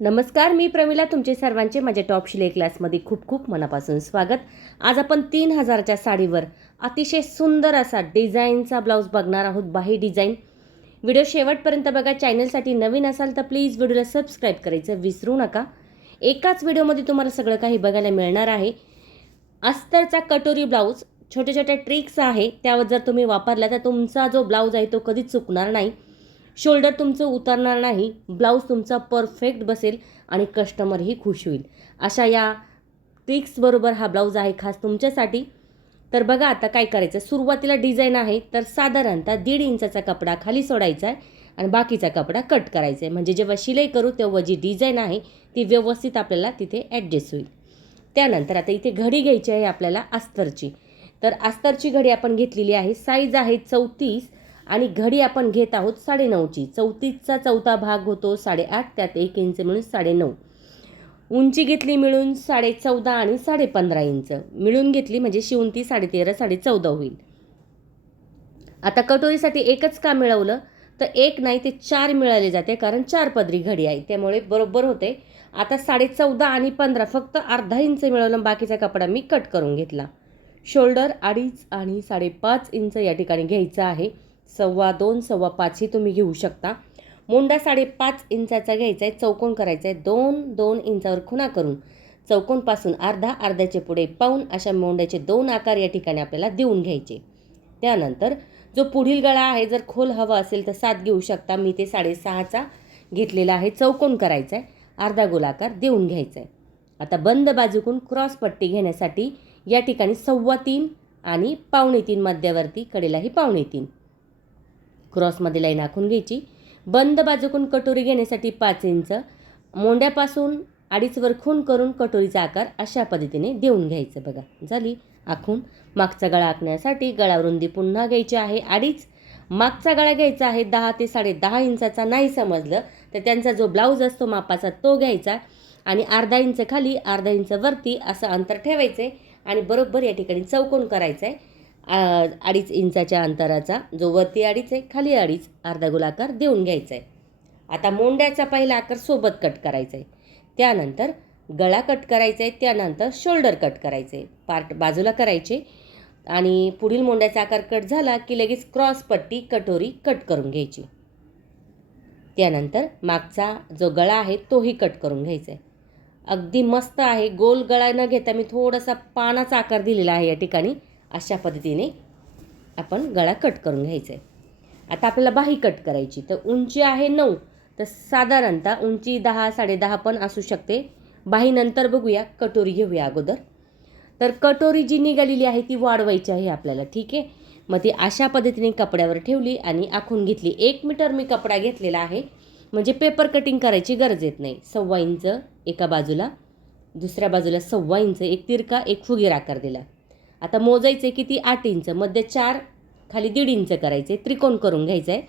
नमस्कार, मी प्रमिला. तुमचे सर्वांचे माझ्या टॉप शिलाई क्लासमध्ये खूप खूप मनापासून स्वागत. आज आपण 3000च्या साडीवर अतिशय सुंदर असा डिझाईनचा ब्लाऊज बघणार आहोत. बाही डिझाईन. व्हिडिओ शेवटपर्यंत बघा. चॅनलसाठी नवीन असाल तर प्लीज व्हिडिओला सबस्क्राईब करायचं विसरू नका. एकाच व्हिडिओमध्ये तुम्हाला सगळं काही बघायला मिळणार आहे. अस्तरचा कटोरी ब्लाऊज, छोटे छोटे ट्रिक्स आहे, त्यावर जर तुम्ही वापरला तर तुमचा जो ब्लाऊज आहे तो कधीच चुकणार नाही. शोल्डर तुमचं उतरणार नाही, ब्लाऊज तुमचा परफेक्ट बसेल आणि कस्टमरही खुश होईल. अशा या ट्रिक्सबरोबर हा ब्लाऊज आहे खास तुमच्यासाठी. तर बघा आता काय करायचं. सुरुवातीला डिझाईन आहे तर साधारणतः 1.5 इंचाचा कपडा खाली सोडायचा आहे आणि बाकीचा कपडा कट करायचा आहे. म्हणजे जेव्हा शिलाई करू तेव्हा जी डिझाईन आहे ती व्यवस्थित आपल्याला तिथे ॲडजस्ट होईल. त्यानंतर आता इथे घडी घ्यायची आहे आपल्याला अस्तरची. तर अस्तरची घडी आपण घेतलेली आहे. साईज आहे 34 आणि घडी आपण घेत आहोत 9.5ची. 34चा चौथा भाग होतो 8.5, त्यात 1 इंच मिळून 9.5. उंची घेतली मिळून 14.5 आणि 15.5 इंच मिळून घेतली म्हणजे शिवून ती 13.5 14.5 होईल. आता कटोरीसाठी एकच का मिळवलं तर एक नाही ते 4 मिळाले जाते, कारण 4 पदरी घडी आहे त्यामुळे बरोबर होते. आता 14.5 आणि 15 फक्त अर्धा इंच मिळवलं, बाकीचा कपडा मी कट करून घेतला. शोल्डर 2.5 आणि 5.5 इंच या ठिकाणी घ्यायचं आहे. 2.25 2.25 ही तुम्ही घेऊ शकता. मोंडा 5.5 इंचाचा घ्यायचा आहे. चौकोन करायचा आहे. 2-2 इंचावर खुणा करून चौकोनपासून अर्ध्याचे पुढे पाऊण अशा मोंड्याचे 2 आकार या ठिकाणी आपल्याला देऊन घ्यायचे. त्यानंतर जो पुढील गळा आहे, जर खोल हवा असेल तर 7 घेऊ शकता. मी ते 6.5चा घेतलेला आहे. चौकोन करायचा आहे, अर्धा गोलाकार देऊन घ्यायचा आहे. आता बंद बाजूकून क्रॉस पट्टी घेण्यासाठी या ठिकाणी 3.25 आणि 3.25 मध्यावरती, कडेलाही 3.25 क्रॉसमध्ये लाईन आखून घ्यायची. बंद बाजूकून कटोरी घेण्यासाठी 5 इंच मोंड्यापासून 2.5 वर खून करून कटोरीचा आकार अशा पद्धतीने देऊन घ्यायचं. बघा झाली आखून. मागचा गळा आखण्यासाठी गळा रुंदी पुन्हा घ्यायची आहे 2.5. मागचा गळा घ्यायचा आहे 10 ते 10.5 इंचाचा. नाही समजलं तर त्यांचा जो ब्लाऊज असतो मापाचा तो घ्यायचा आणि अर्धा इंच खाली अर्धा इंच वरती असं अंतर ठेवायचं आणि बरोबर या ठिकाणी चौकोन करायचा आहे. 2.5 इंचाच्या अंतराचा, जो वरती 2.5 आहे खाली 2.5, अर्धा गोलाकार देऊन घ्यायचा आहे. आता मोंड्याचा पहिला आकार सोबत कट करायचा आहे. त्यानंतर गळा कट करायचा आहे. त्यानंतर शोल्डर कट करायचे आहे. पार्ट बाजूला करायचे आणि पुढील मोंड्याचा आकार कट झाला की लगेच क्रॉस पट्टी कटोरी कट करून घ्यायची. त्यानंतर मागचा जो गळा आहे तोही कट करून घ्यायचा आहे. अगदी मस्त आहे. गोल गळा न घेता मी थोडासा पानाचा आकार दिलेला आहे या ठिकाणी. अशा पद्धतीने आपण गळा कट करून घ्यायचा आहे. आता आपल्याला बाही कट करायची. तर उंची आहे 9, तर साधारणतः उंची 10 10.5 पण असू शकते. बाही नंतर बघूया, कटोरी घेऊया अगोदर. तर कटोरी जी निघालेली आहे ती वाढवायची आहे आपल्याला. ठीक आहे. मग ती अशा पद्धतीने कपड्यावर ठेवली आणि आखून घेतली. 1 मीटर मी कपडा घेतलेला आहे, म्हणजे पेपर कटिंग करायची गरज येत नाही. 1.25 इंच एका बाजूला, दुसऱ्या बाजूला 1.25 इंच, एक तिरका एक फुगीर आकार दिला. आता मोजायचे किती? 8 इंच. मध्ये 4, खाली 1.5 इंच करायचे. त्रिकोण करून घ्यायचं आहे.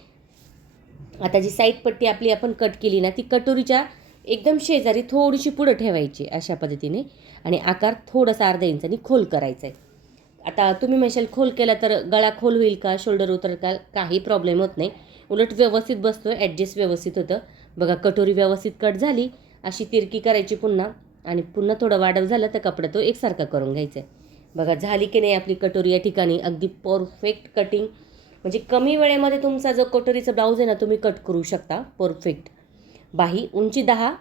आता जी साईड पट्टी आपली आपण कट केली ना, ती कटोरीच्या एकदम शेजारी थोडीशी पुढं ठेवायची अशा पद्धतीने आणि आकार थोडासा अर्धा इंचानी खोल करायचा आहे. आता तुम्ही म्हणशाल खोल केला तर गळा खोल होईल का, शोल्डर उतर का? काही प्रॉब्लेम होत नाही. उलट व्यवस्थित बसतो, ॲडजस्ट व्यवस्थित होतं. बघा कटोरी व्यवस्थित कट झाली. अशी तिरकी करायची पुन्हा आणि पुन्हा थोडं वाढव झालं तर कपडा तो एकसारखा करून घ्यायचा आहे. बघा झाली की नाही आपली कटोरी या ठिकाणी. अगदी परफेक्ट कटिंग, म्हणजे कमी वेळेमध्ये तुमचा जो कटोरीचा ब्लाऊज आहे ना तुम्ही कट करू शकता परफेक्ट. बाही उंची 10,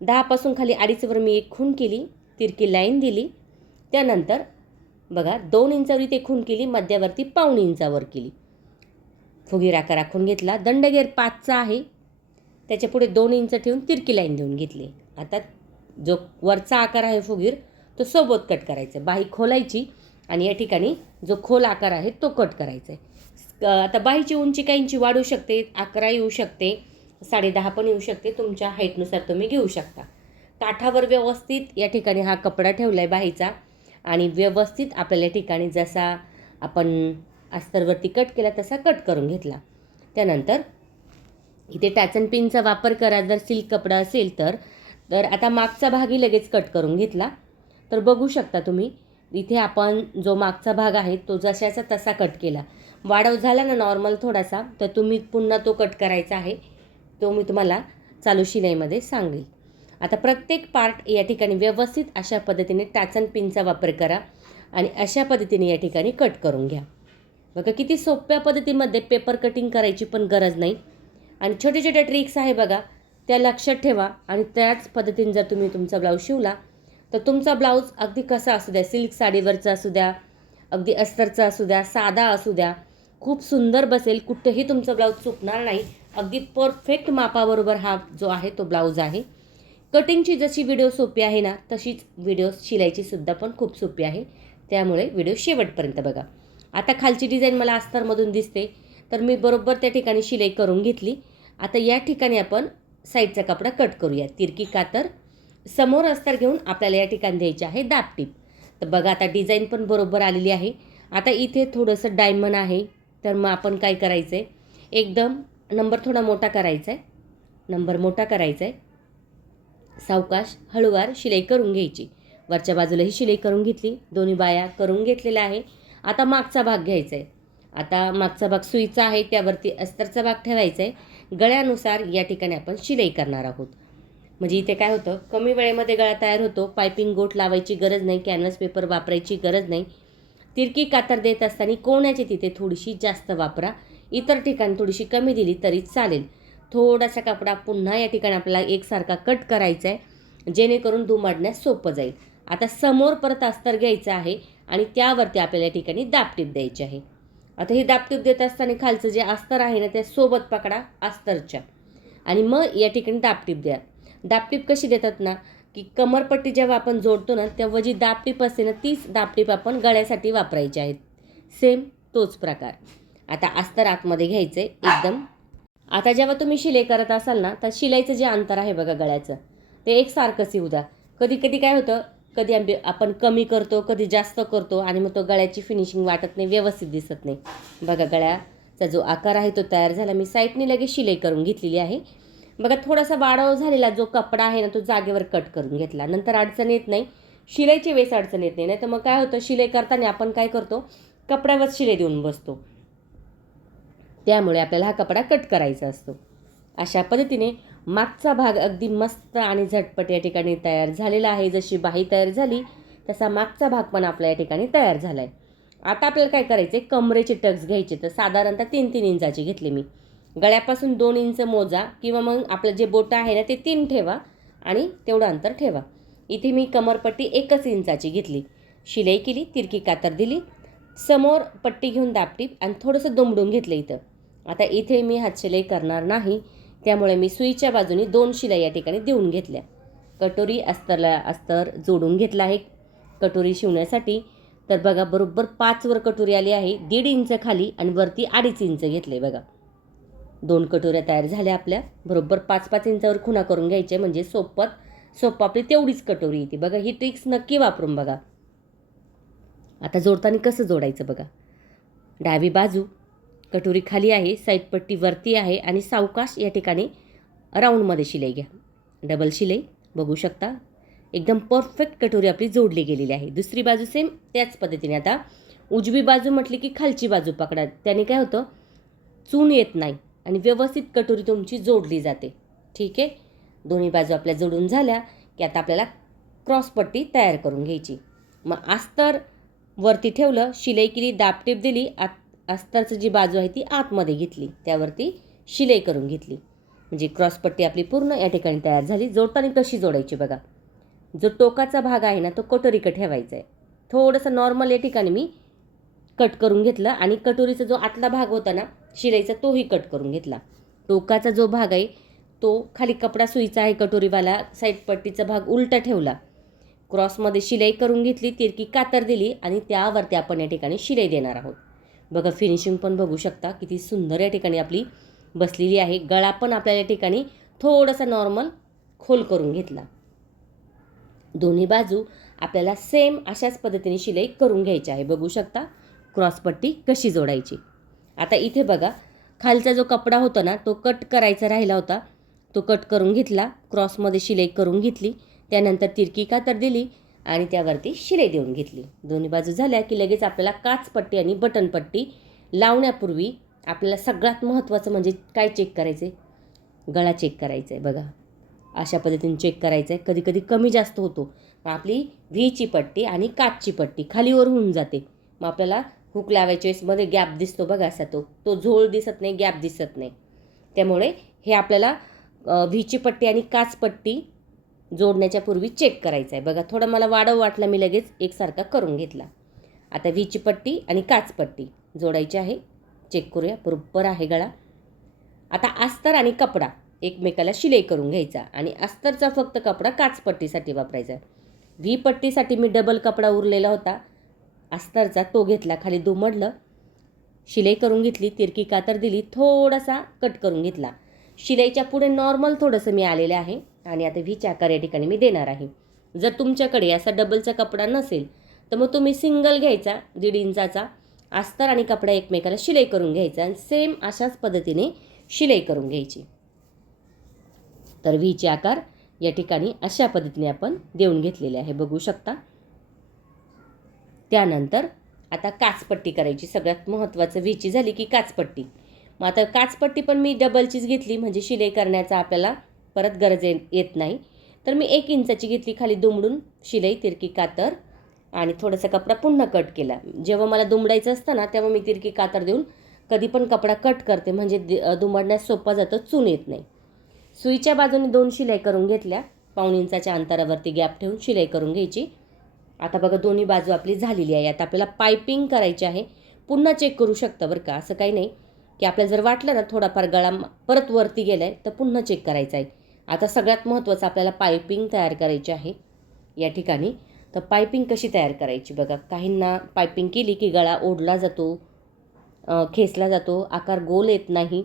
10 पासून खाली 2.5 वर मी एक खूण केली, तिरकी लाईन दिली. त्यानंतर बघा 2 इंचावर इथे खूण केली, मध्यावरती 1.25 इंचावर केली. फुगीर आकार राखून घेतला. दंडगेर 5चा आहे, त्याच्या पुढे 2 इंच ठेवून तिरकी लाईन देऊन घेतली. आता जो वरचा आकार आहे फुगीर तो सोबत कट करायचा. बाही खोलायची आणि या ठिकाणी जो खोल आकार आहे तो कट करायचा आहे. आता बाहीची उंची काहींची वाढू शकते, 11 येऊ शकते, 10.5 पण येऊ शकते. तुमच्या हाईटनुसार तुम्ही घेऊ शकता. काठावर व्यवस्थित या ठिकाणी हा कपडा ठेवला आहे बाहीचा आणि व्यवस्थित आपल्याला या ठिकाणी जसा आपण अस्तरवरती कट केला तसा कट करून घेतला. त्यानंतर इथे टॅचन पिनचा वापर करा जर सिल्क कपडा असेल तर. तर आता मागचा भागही लगेच कट करून घेतला. तर बघू शकता तुम्ही इथे आपण जो मागचा भाग आहे तो जशाचा तसा कट केला. वाढव झाला ना नॉर्मल थोडासा, तर तुम्ही पुन्हा तो कट करायचा आहे. तो मी तुम्हाला चालू शिलाईमध्ये सांगेल. आता प्रत्येक पार्ट या ठिकाणी व्यवस्थित अशा पद्धतीने टाचन पिनचा वापर करा आणि अशा पद्धतीने या ठिकाणी कट करून घ्या. बघा किती सोप्या पद्धतीमध्ये पेपर कटिंग करायची पण गरज नाही आणि छोटे छोटे ट्रिक्स आहे बघा, त्या लक्षात ठेवा आणि त्याच पद्धतीने जर तुम्ही तुमचा ब्लाऊज शिवला तर तुमचा ब्लाऊज अगदी कसा असू द्या, सिल्क साडीवरचा असू द्या, अगदी अस्तरचा असू द्या, साधा असू द्या, खूप सुंदर बसेल. कुठेही तुमचा ब्लाऊज चुकणार नाही. अगदी परफेक्ट मापाबरोबर हा जो आहे तो ब्लाऊज आहे. कटिंगची जशी व्हिडिओ सोपी आहे ना, तशीच व्हिडिओ शिलाईची सुद्धा पण खूप सोपी आहे. त्यामुळे व्हिडिओ शेवटपर्यंत बघा. आता खालची डिझाईन मला अस्तरमधून दिसते, तर मी बरोबर त्या ठिकाणी शिलाई करून घेतली. आता या ठिकाणी आपण साईडचा कपडा कट करूया. तिरकी कातर समोर अस्तर घेऊन आपल्याला या ठिकाणी द्यायचे आहे दाबटीप. तर बघा आता डिझाईन पण बरोबर आलेली आहे. आता इथे थोडंसं डायमंड आहे, तर मग आपण काय करायचं आहे, एकदम नंबर थोडा मोठा करायचा आहे, नंबर मोठा करायचा आहे. सावकाश हळूवार शिलाई करून घ्यायची. वरच्या बाजूलाही शिलाई करून घेतली, दोन्ही बाया करून घेतलेल्या आहे. आता मागचा भाग घ्यायचा आहे. आता मागचा भाग सुईचा आहे, त्यावरती अस्तरचा भाग ठेवायचा आहे. गळ्यानुसार या ठिकाणी आपण शिलाई करणार आहोत. म्हणजे इथे काय होतं, कमी वेळेमध्ये गळा तयार होतो. पायपिंग गोट लावायची गरज नाही, कॅनव्हास पेपर वापरायची गरज नाही. तिरकी कातर देत असताना कोण्याची तिथे थोडीशी जास्त वापरा, इतर ठिकाणी थोडीशी कमी दिली तरी चालेल. थोडासा कपडा पुन्हा या ठिकाणी आपल्याला एकसारखा कट करायचा आहे, जेणेकरून दुमडण्यास सोपं जाईल. आता समोर परत अस्तर घ्यायचं आहे आणि त्यावरती आपल्याला या ठिकाणी दाबटीप द्यायची आहे. आता ही दाबटीप देत असताना खालचं जे अस्तर आहे ना, त्या सोबत पकडा अस्तरच्या आणि मग या ठिकाणी दाबटीप द्या. दाबटीप कशी देतात ना, की कमरपट्टी जेव्हा आपण जोडतो ना, तेव्हा जी दाबटीप असते ना, तीच दाबटीप आपण गळ्यासाठी वापरायची आहे. सेम तोच प्रकार. आता अस्तर आतमध्ये घ्यायचं आहे एकदम. आता जेव्हा तुम्ही शिलाई करत असाल ना, तर शिलाईचं जे अंतर आहे बघा गळ्याचं, ते एकसारखंच येऊ द्या. कधी कधी काय होतं, कधी आपण कमी करतो, कधी जास्त करतो आणि मग तो गळ्याची फिनिशिंग वाटत नाही, व्यवस्थित दिसत नाही. बघा गळ्याचा जो आकार आहे तो तयार झाला. मी साईडने लगेच शिलाई करून घेतलेली आहे. बघा थोडासा वाढव झालेला जो कपडा आहे ना, तो जागेवर कट करून घेतला. नंतर अडचण येत नाही, शिलाईची वेळेस अडचण येत नाही. तर मग काय होतं, शिलाई करताना आपण काय करतो, कपड्यावर शिलाई देऊन बसतो. त्यामुळे आपल्याला हा कपडा कट करायचा असतो. अशा पद्धतीने मागचा भाग अगदी मस्त आणि झटपट या ठिकाणी तयार झालेला आहे. जशी बाही तयार झाली तसा मागचा भाग पण आपल्या या ठिकाणी तयार झाला आहे. आता आपल्याला काय करायचे, कमरेचे टक्स घ्यायचे. तर साधारणतः 3-3 इंचाची घेतली मी. गळ्यापासून 2 इंच मोजा किंवा मग आपलं जे बोटं आहे ना, ते 3 ठेवा आणि तेवढं अंतर ठेवा. इथे मी कमरपट्टी 1 इंचाची घेतली. शिलाई केली, तिरकी कातर दिली, समोर पट्टी घेऊन दाबटीप आणि थोडंसं दुमडून घेतलं इथं. आता इथे मी हातशिलाई करणार नाही, त्यामुळे मी सुईच्या बाजूने 2 शिलाई या ठिकाणी देऊन घेतल्या. कटोरी अस्तर जोडून घेतला आहे कटोरी शिवण्यासाठी. तर बघा बरोबर 5 वर कटोरी आली आहे, 1.5 इंच खाली आणि वरती 2.5 इंच घेतले. बघा 2 कटोऱ्या तयार झाल्या आपल्या. बरोबर 5-5 इंचावर खुणा करून घ्यायचे, म्हणजे सोपं आपली तेवढीच कटोरी येते. बघा ही ट्रिक्स नक्की वापरून बघा. आता जोडताना कसं जोडायचं बघा. डावी बाजू कटोरी खाली आहे, साईड पट्टी वरती आहे आणि सावकाश या ठिकाणी राऊंडमध्ये शिलाई घ्या. डबल शिलाई बघू शकता. एकदम परफेक्ट कटोरी आपली जोडली गेलेली आहे. दुसरी बाजू सेम त्याच पद्धतीने. आता उजवी बाजू म्हटली की खालची बाजू पकडा, त्याने काय होतं, चून येत नाही आणि व्यवस्थित कटोरी तुमची जोडली जाते. ठीक आहे. दोन्ही बाजू आपल्या जोडून झाल्या की आता आपल्याला क्रॉसपट्टी तयार करून घ्यायची. मग अस्तर वरती ठेवलं, शिलाई केली, दाबटीप दिली, अस्तरची जी बाजू आहे ती आतमध्ये घेतली, त्यावरती शिलाई करून घेतली. म्हणजे क्रॉसपट्टी आपली पूर्ण या ठिकाणी तयार झाली. जोडताना कशी जोडायची बघा. जो टोकाचा भाग आहे ना, तो कटोरीकडे ठेवायचा आहे. थोडंसं नॉर्मल या ठिकाणी मी कट करून घेतलं आणि कटोरीचा जो आतला भाग होता ना शिलाईचा, तोही कट करून घेतला. टोकाचा जो भाग आहे तो खाली कपडा सुईचा आहे कटोरीवाला, साईड पट्टीचा भाग उलटा ठेवला, क्रॉसमध्ये शिलाई करून घेतली, तिरकी कातर दिली आणि त्यावरती आपण या ठिकाणी शिलाई देणार आहोत. बघा फिनिशिंग पण बघू शकता किती सुंदर या ठिकाणी आपली बसलेली आहे. गळा पण आपल्याला या ठिकाणी थोडासा नॉर्मल खोल करून घेतला. दोन्ही बाजू आपल्याला सेम अशाच पद्धतीने शिलाई करून घ्यायची आहे. बघू शकता क्रॉसपट्टी कशी जोडायची. आता इथे बघा खालचा जो कपडा होता ना, तो कट करायचा राहिला होता, तो कट करून घेतला, क्रॉसमध्ये शिलाई करून घेतली, त्यानंतर तिरकी कातर दिली आणि त्यावरती शिलाई देऊन घेतली. दोन्ही बाजू झाल्या की लगेच आपल्याला काचपट्टी आणि बटनपट्टी लावण्यापूर्वी आपल्याला सगळ्यात महत्त्वाचं म्हणजे काय चेक करायचं आहे, गळा चेक करायचा आहे. बघा अशा पद्धतीने चेक करायचं आहे. कधी कधी कमी जास्त होतो, मग आपली व्हीची पट्टी आणि काचची पट्टी खालीवर होऊन जाते. मग आपल्याला हुक लावायच्या वेळेस मध्ये गॅप दिसतो बघा, असा तो झोळ दिसत नाही, गॅप दिसत नाही. त्यामुळे हे आपल्याला व्हीची पट्टी आणि काच पट्टी जोडण्याच्या पूर्वी चेक करायचं आहे. बघा थोडं मला वाढव वाटला, मी लगेच एकसारखा करून घेतला. आता व्हीची पट्टी आणि काच पट्टी जोडायची आहे. चेक करूया, बरोबर आहे गळा. आता अस्तर आणि कपडा एकमेकाला शिलाई करून घ्यायचा आणि अस्तरचा फक्त कपडा काच पट्टीसाठी वापरायचा. व्ही पट्टीसाठी मी डबल कपडा उरलेला होता अस्तरचा, तो घेतला, खाली दुमडलं, शिलाई करून घेतली, तिरकी कातर दिली, थोडासा कट करून घेतला. शिलाईच्या पुढे नॉर्मल थोडंसं मी आलेलं आहे आणि आता व्हीचा आकार या ठिकाणी मी देणार आहे. जर तुमच्याकडे असा डबलचा कपडा नसेल तर मग तुम्ही सिंगल घ्यायचा 1.5 इंचाचा, अस्तर आणि कपडा एकमेकाला शिलाई करून घ्यायचा आणि सेम अशाच पद्धतीने शिलाई करून घ्यायची. तर व्हीचे आकार या ठिकाणी अशा पद्धतीने आपण देऊन घेतलेले आहे, बघू शकता. त्यानंतर आता काचपट्टी करायची. सगळ्यात महत्त्वाचं व्हीची झाली की काचपट्टी. मग आता काचपट्टी पण मी डबलचीच घेतली, म्हणजे शिलाई करण्याचा आपल्याला परत गरज येत नाही. तर मी 1 इंचाची घेतली, खाली दुमडून शिलाई, तिरकी कातर आणि थोडासा कपडा पुन्हा कट केला. जेव्हा मला दुमडायचं असतं ना तेव्हा मी तिरकी कातर देऊन कधी पण कपडा कट करते, म्हणजे दुमडण्यास सोपा जातं, चून येत नाही. सुईच्या बाजूने 2 शिलाई करून घेतल्या. 1.5 इंचाच्या अंतरावरती गॅप ठेवून शिलाई करून घ्यायची. आता बघा दोन्ही बाजू आपली झालेली आहे. आता आपल्याला पायपिंग करायची आहे. पुन्हा चेक करू शकता बरं का, असं काही नाही की आपल्याला जर वाटलं ना थोडाफार गळा परत वरती गेला आहे तर पुन्हा चेक करायचा आहे. आता सगळ्यात महत्त्वाचं आपल्याला पायपिंग तयार करायची आहे या ठिकाणी. तर पायपिंग कशी तयार करायची बघा, काहींना पायपिंग केली की गळा ओढला जातो, खेचला जातो, आकार गोल येत नाही.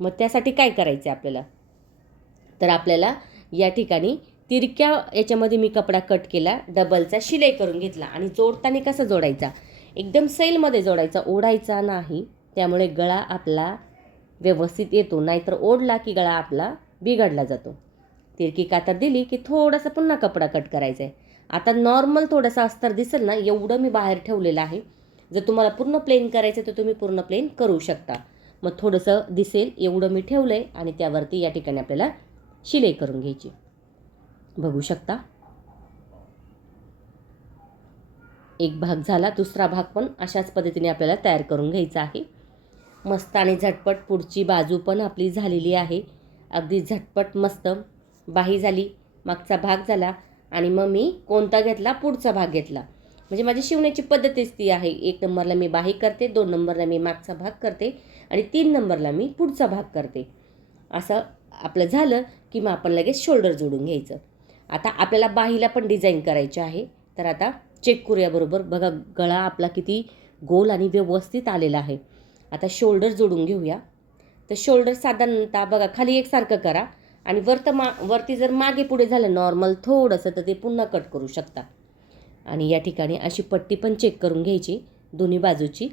मग त्यासाठी काय करायचं आहे आपल्याला, तर आपल्याला या ठिकाणी तिरक्या याच्यामध्ये मी कपडा कट केला, डबलचा शिलाई करून घेतला आणि जोडताना कसा जोडायचा, एकदम सैलमध्ये जोडायचा, ओढायचा नाही. त्यामुळे गळा आपला व्यवस्थित येतो, नाहीतर ओढला की गळा आपला बिघडला जातो. तिरकी कातर दिली की थोडासा पुन्हा कपडा कट करायचा आहे. आता नॉर्मल थोडासा अस्तर दिसेल ना, एवढं मी बाहेर ठेवलेलं आहे. जर तुम्हाला पूर्ण प्लेन करायचं तर तुम्ही पूर्ण प्लेन करू शकता. मग थोडंसं दिसेल एवढं मी ठेवलं आहे आणि त्यावरती या ठिकाणी आपल्याला शिलाई करून घ्यायची, बघू शकता. एक भाग झाला, दुसरा भाग पण अशाच पद्धतीने आपल्याला तयार करून घ्यायचा आहे. मस्त आणि झटपट पुढची बाजू पण आपली झालेली आहे, अगदी झटपट मस्त. बाही झाली, मागचा भाग झाला आणि मग मी कोणता घेतला, पुढचा भाग घेतला. म्हणजे माझी शिवण्याची पद्धतीच ती आहे. 1 नंबरला मी बाही करते, 2 नंबरला मी मागचा भाग करते आणि 3 नंबरला मी पुढचा भाग करते. असं आपलं झालं की मग आपण लगेच शोल्डर जोडून घ्यायचं. आता आपल्याला बाहीला पण डिझाईन करायची आहे. तर आता चेक करूया बरोबर. बघा गळा आपला किती गोल आणि व्यवस्थित आलेला आहे. आता शोल्डर जोडून घेऊया. तर शोल्डर साधारणतः बघा खाली एकसारखं करा आणि वरती जर मागे पुढे झालं नॉर्मल थोडंसं तर ते पुन्हा कट करू शकता. आणि या ठिकाणी अशी पट्टी पण चेक करून घ्यायची दोन्ही बाजूची.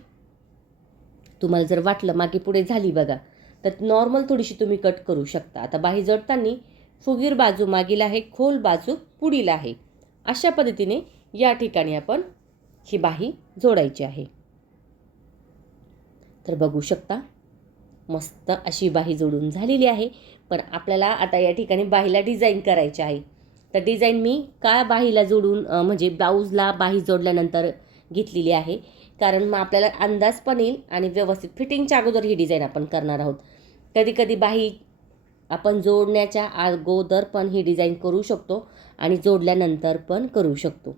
तुम्हाला जर वाटलं मागे पुढे झाली बघा तर नॉर्मल थोडीशी तुम्ही कट करू शकता. आता बाही जोडताना फुगीर बाजू मागील आहे, खोल बाजू पुढील आहे. अशा पद्धतीने या ठिकाणी आपण ही बाही जोडायची आहे. तर बघू शकता मस्त अशी बाही जोडून झालेली आहे. पण आपल्याला आता या ठिकाणी बाहीला डिझाईन करायची आहे. तर डिझाईन मी का बाहीला जोडून म्हणजे ब्लाऊजला बाही जोडल्यानंतर घेतलेली आहे, कारण मग आपल्याला अंदाज पण येईल आणि व्यवस्थित फिटिंगच्या अगोदर ही डिझाईन आपण करणार आहोत. कधी कधी बाही आपण जोडण्याच्या अगोदर पण ही डिझाईन करू शकतो आणि जोडल्यानंतर पण करू शकतो.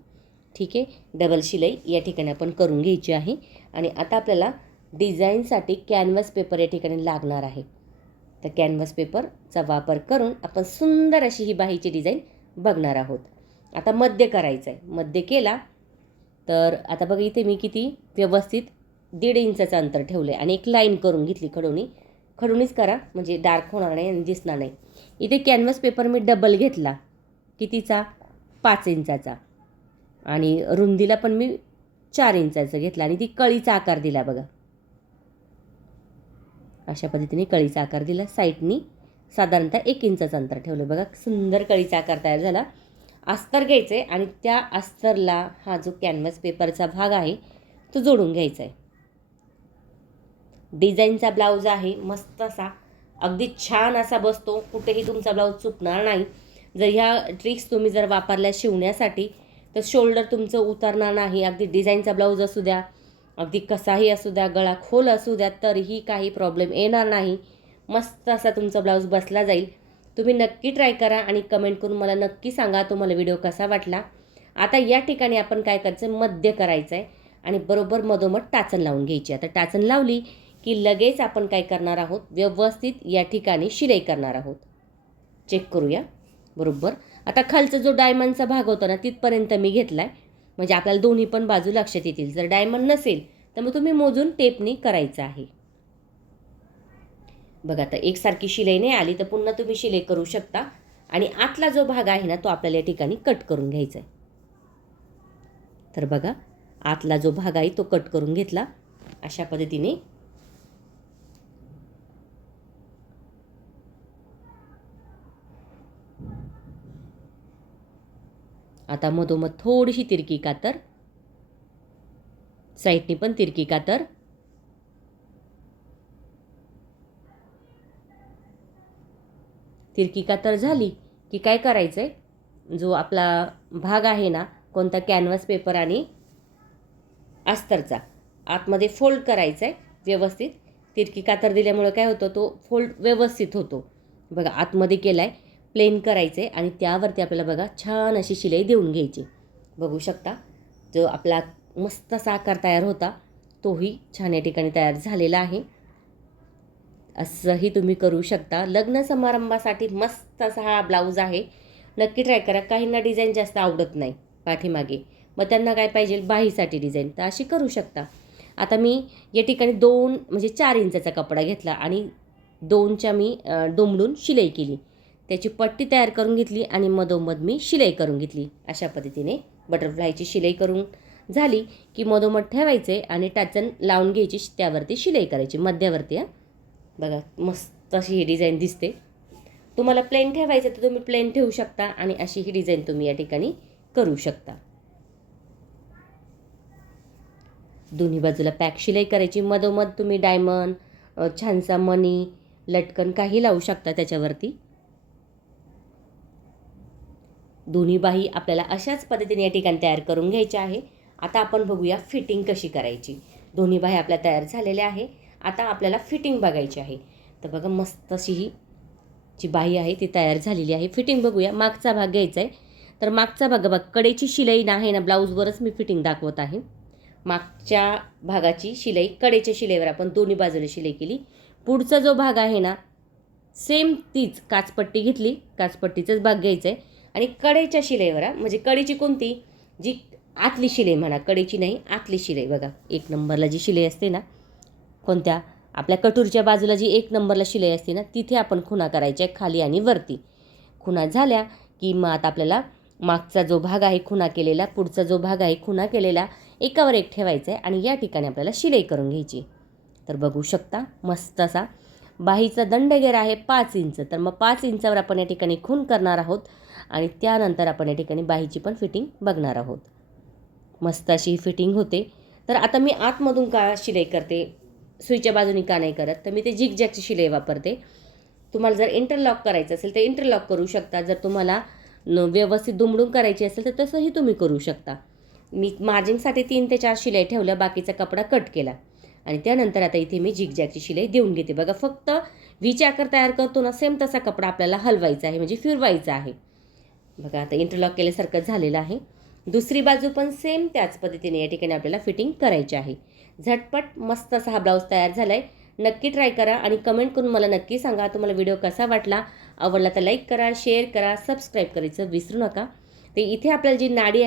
ठीक आहे, डबल शिलाई या ठिकाणी आपण करून घ्यायची आहे. आणि आता आपल्याला डिझाईनसाठी कॅनव्हास पेपर या ठिकाणी लागणार आहे. तर कॅनव्हास पेपरचा वापर करून आपण सुंदर अशी ही बाहीची डिझाईन बघणार आहोत. आता मध्य करायचं आहे. मध्य केला तर आता बघा इथे मी किती व्यवस्थित 1.5 इंचाचं अंतर ठेवलं आहे आणि एक लाईन करून घेतली खडूनीच करा, म्हणजे डार्क होणार नाही आणि दिसणार नाही. इथे कॅनव्हास पेपर मी डबल घेतला, कितीचा, 5 इंचाचा आणि रुंदीला पण मी 4 इंचाचं घेतला आणि ती कळीचा आकार दिला बघा. अशा पद्धतीने कळीचा आकार दिला. साईडनी साधारणतः 1 इंचाचं अंतर ठेवलं बघा. सुंदर कळीचा आकार तयार झाला. अस्तर घ्यायचं आहे आणि त्या अस्तरला हा जो कॅनव्हास पेपरचा भाग आहे तो जोडून घ्यायचा आहे. डिझाईनचा ब्लाऊज आहे, मस्त असा अगदी छान असा बसतो, कुठेही तुमचा ब्लाऊज चुकणार नाही. जर ह्या ट्रिक्स तुम्ही जर वापरल्या शिवण्यासाठी तर शोल्डर तुमचं उतरणार नाही. अगदी डिझाईनचा ब्लाऊज असू द्या, अगदी कसाही असू द्या, गळा खोल असू द्या, तरीही काही प्रॉब्लेम येणार नाही. मस्त असा तुमचा ब्लाऊज बसला जाईल. तुम्ही नक्की ट्राय करा आणि कमेंट करून मला नक्की सांगा तुम्हाला व्हिडिओ कसा वाटला. आता या ठिकाणी आपण काय करायचं, मध्य करायचं आहे आणि बरोबर मधोमध टाचण लावून घ्यायची. आता टाचण लावली की लगेच आपण काय करणार आहोत, व्यवस्थित या ठिकाणी शिलाई करणार आहोत. चेक करूया बरोबर. आता खालचा जो डायमंडचा भाग होता ना तिथपर्यंत मी घेतला आहे, म्हणजे आपल्याला दोन्ही पण बाजू लक्षात येतील. जर डायमंड नसेल तर मग तुम्ही मोजून टेपनी करायचं आहे. बघा आता एकसारखी शिलाई नाही आली तर पुन्हा तुम्ही शिलाई करू शकता. आणि आतला जो भाग आहे ना तो आपल्याला या ठिकाणी कट करून घ्यायचा आहे. तर बघा आतला जो भाग आहे तो कट करून घेतला अशा पद्धतीने. आता मधोमध थोडीशी तिरकी कातर, साईडनी पण तिरकी कातर. तिरकी कातर झाली की काय करायचं आहे, जो आपला भाग आहे ना कोणता कॅनव्हास पेपर आणि अस्तरचा आतमध्ये फोल्ड करायचा आहे व्यवस्थित. तिरकी कातर दिल्यामुळे काय होतं, तो फोल्ड व्यवस्थित होतो. बघा आतमध्ये केला आहे, प्लेन करायचं आहे आणि त्यावरती आपल्याला बघा छान अशी शिलाई देऊन घ्यायची. बघू शकता जो आपला मस्त असा आकार तयार होता तोही छान या ठिकाणी तयार झालेला आहे. असंही तुम्ही करू शकता. लग्न समारंभासाठी मस्त असा हा ब्लाऊज आहे. नक्की ट्राय करा. काहींना डिझाईन जास्त आवडत नाही पाठीमागे, मग त्यांना काय पाहिजे बाहीसाठी डिझाईन, तर अशी करू शकता. आता मी या ठिकाणी 2 म्हणजे 4 इंचाचा कपडा घेतला आणि 2च्या मी दुमडून शिलाई केली. त्याची पट्टी तयार करून घेतली आणि मधोमध मी शिलाई करून घेतली. अशा पद्धतीने बटरफ्लायची शिलाई करून झाली की मधोमध ठेवायचे आणि टाचण लावून घ्यायची, त्यावरती शिलाई करायची मध्यावरती. बघा मस्त अशी ही डिझाईन दिसते. तुम्हाला प्लेन ठेवायचं तर तुम्ही प्लेन ठेवू शकता आणि अशी ही डिझाईन तुम्ही या ठिकाणी करू शकता. दोन्ही बाजूला पॅक शिलाई करायची. मधोमध तुम्ही डायमंड, छानसा मणी, लटकन काही लावू शकता त्याच्यावरती. दोन्ही बाही आपल्याला अशाच पद्धतीने या ठिकाणी तयार करून घ्यायच्या आहे. आता आपण बघूया फिटिंग कशी करायची. दोन्ही बाही आपल्या तयार झालेल्या आहे. आता आपल्याला फिटिंग बघायची आहे. तर बघा मस्त अशी ही जी बाही आहे ती तयार झालेली आहे. फिटिंग बघूया. मागचा भाग घ्यायचा आहे. तर मागचा भाग बघा कडेची शिलाई आहे ना ब्लाऊजवरच मी फिटिंग दाखवत आहे. मागच्या भागाची शिलाई कडेच्या शिलाईवर आपण दोन्ही बाजूला शिलाई केली. पुढचा जो भाग आहे ना सेम तीच काचपट्टी घेतली, काचपट्टीचाच भाग घ्यायचा आहे आणि कडेच्या शिलाईवर म्हणजे कडेची कोणती, जी आतली शिलाई म्हणा, कडेची नाही आतली शिलाई. बघा 1 नंबरला जी शिलाई असते ना, कोणत्या आपल्या कटूरच्या बाजूला जी 1 नंबरला शिलाई असते ना तिथे आपण खुणा करायच्या खाली आणि वरती. खुणा झाल्या की मग आता आपल्याला मागचा जो भाग आहे खुणा केलेला, पुढचा जो भाग आहे खुणा केलेला एकावर एक ठेवायचा आहे आणि या ठिकाणी आपल्याला शिलाई करून घ्यायची. तर बघू शकता मस्त असा बाहीचा दंडगेर आहे 5 इंच. तर मग 5 इंचावर आपण या ठिकाणी खूण करणार आहोत आणि त्यानंतर आपण या ठिकाणी बाहीची पण फिटिंग बघणार आहोत. मस्त अशी ही फिटिंग होते. तर आता मी आतमधून का शिलाई करते, सुईच्या बाजूनी का नाही करत, तर मी ते झिगझॅगची शिलाई वापरते. तुम्हाला जर इंटरलॉक करायचं असेल तर इंटरलॉक करू शकता. जर तुम्हाला व्यवस्थित दुमडून करायची असेल तर तसंही तुम्ही करू शकता. मी मार्जिंगसाठी 3 ते 4 शिलाई ठेवल्या, बाकीचा कपडा कट केला आणि त्यानंतर आता इथे मी झिगझॅगची शिलाई देऊन घेते. बघा फक्त व्हीचा आकार तयार करतो ना सेम तसा कपडा आपल्याला हलवायचा आहे, म्हणजे फिरवायचा आहे. बघा आता इंटरलॉक केल्यासारखं झालेलं आहे. दुसरी बाजू पण सेम त्याच पद्धतीने या ठिकाणी आपल्याला फिटिंग करायची आहे. झटपट मस्त असा हा ब्लाऊज तयार झाला आहे. नक्की ट्राय करा आणि कमेंट करून मला नक्की सांगा तुम्हाला व्हिडिओ कसा वाटला. आवडला तर लाईक करा, शेअर करा, सबस्क्राईब करायचं विसरू नका. ते इथे आपल्याला जी नाडी आहे